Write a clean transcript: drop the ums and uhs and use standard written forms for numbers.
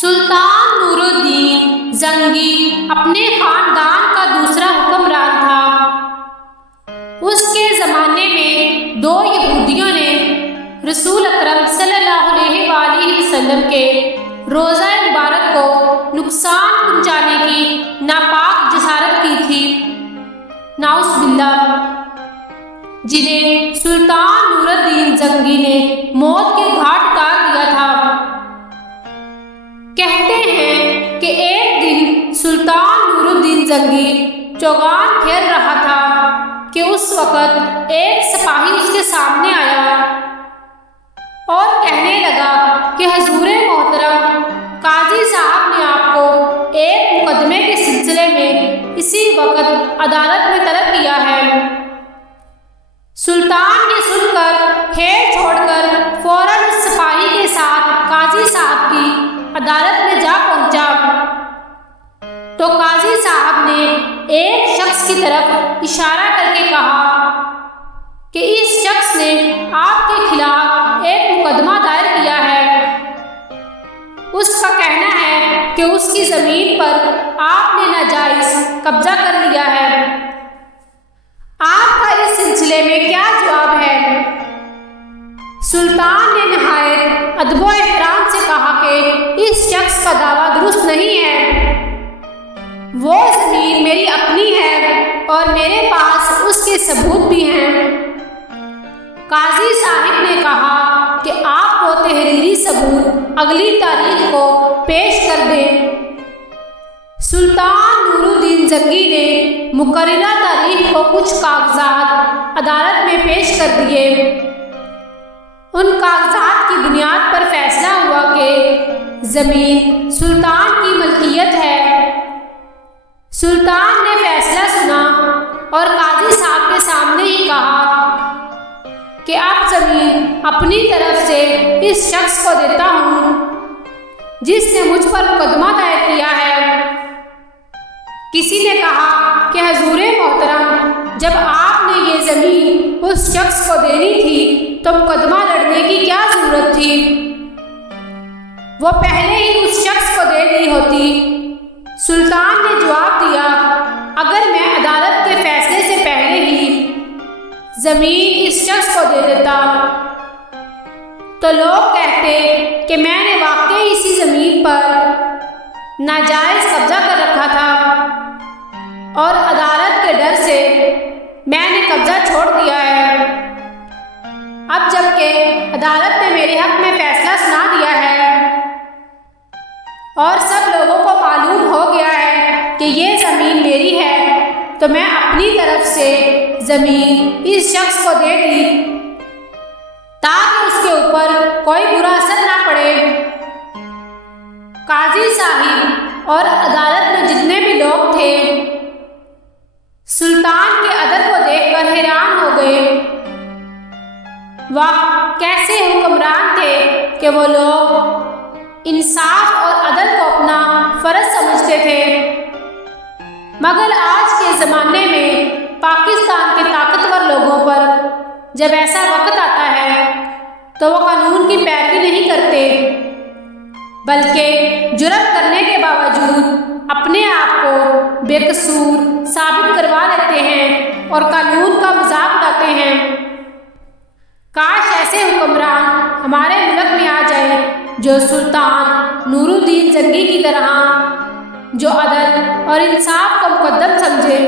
سلطان نور الدین زنگی اپنے خاندان کا دوسرا حکمران تھا۔ اس کے زمانے میں دو یہودیوں نے رسول اکرم صلی اللہ علیہ وآلہ وسلم کے روضہ مبارک کو نقصان پہنچانے کی ناپاک جسارت کی تھی، نعوذ باللہ، جنہیں سلطان نور الدین زنگی نے موت کے گھاٹ اتار دیا تھا۔ کہتے ہیں کہ ایک دن سلطان نور الدین زنگی چوگان کھیل رہا تھا کہ اس وقت ایک سپاہی اس کے سامنے آیا اور کہنے لگا کہ حضور محترم قاضی صاحب نے آپ کو ایک مقدمے کے سلسلے میں اسی وقت عدالت میں طلب کیا ہے۔ سلطان یہ سن کر کھیل چھوڑ کر فوراً اس سپاہی کے ساتھ قاضی صاحب کی عدالت میں جا پہنچا تو قاضی صاحب نے ایک شخص کی طرف اشارہ کر کے کہا کہ اس شخص نے آپ کے خلاف ایک مقدمہ دائر کیا ہے۔ اس کا کہنا ہے کہ اس کی زمین پر آپ نے ناجائز قبضہ کر لیا ہے۔ آپ کا اس سلسلے میں کیا جواب ہے؟ سلطان نے نہایت ادب و احترام سے کہا کہ اس شخص کا دعویٰ درست نہیں ہے۔ وہ زمین میری اپنی ہے اور میرے پاس اس کے ثبوت بھی ہیں۔ قاضی صاحب نے کہا کہ آپ کو تحریری ثبوت اگلی تاریخ کو پیش کر دیں۔ سلطان نور الدین زنگی نے مقررہ تاریخ کو کچھ کاغذات عدالت میں پیش کر دیے۔ ان کاغذات کی بنیاد پر فیصلہ ہوا کہ زمین سلطان کی ملکیت ہے۔ سلطان نے فیصلہ سنا اور قاضی صاحب کے سامنے ہی کہا کہ اب زمین اپنی طرف سے اس شخص کو دیتا ہوں جس نے مجھ پر مقدمہ دائر کیا ہے۔ کسی نے کہا کہ حضور محترم، جب آپ نے یہ زمین اس شخص کو دینی تھی تو مقدمہ لڑنے کی کیا ضرورت تھی؟ وہ پہلے ہی اس شخص کو دے دی ہوتی۔ سلطان نے جواب دیا، اگر میں عدالت کے فیصلے سے پہلے ہی زمین اس شخص کو دے دیتا تو لوگ کہتے کہ میں نے واقعی اسی زمین پر ناجائز قبضہ کر رکھا تھا اور عدالت کے ڈر سے میں نے قبضہ چھوڑ دیا ہے۔ اب جب کہ عدالت نے میرے حق میں فیصلہ سنا دیا ہے اور سب لوگوں کو معلوم ہو گیا ہے کہ یہ زمین میری ہے، تو میں اپنی طرف سے زمین اس شخص کو دے دی تاکہ اس کے اوپر کوئی برا اثر نہ پڑے۔ قاضی صاحب اور عدالت میں جتنے بھی لوگ تھے سلطان کے عدل کو دیکھ کر حیران ہو گئے۔ واہ، کیسے حکمران تھے کہ وہ لوگ انصاف اور عدل کو اپنا فرض سمجھتے تھے۔ مگر آج کے زمانے میں پاکستان کے طاقتور لوگوں پر جب ایسا وقت آتا ہے تو وہ قانون کی پیروی نہیں کرتے، بلکہ جرم کرنے کے باوجود اپنے آپ کو بے قصور ثابت کروا لیتے ہیں اور قانون کا مذاق اڑاتے ہیں۔ کاش ایسے حکمران ہمارے ملک میں آ جائیں جو سلطان نور الدین زنگی کی طرح، جو عدل اور انصاف کو مقدم سمجھے۔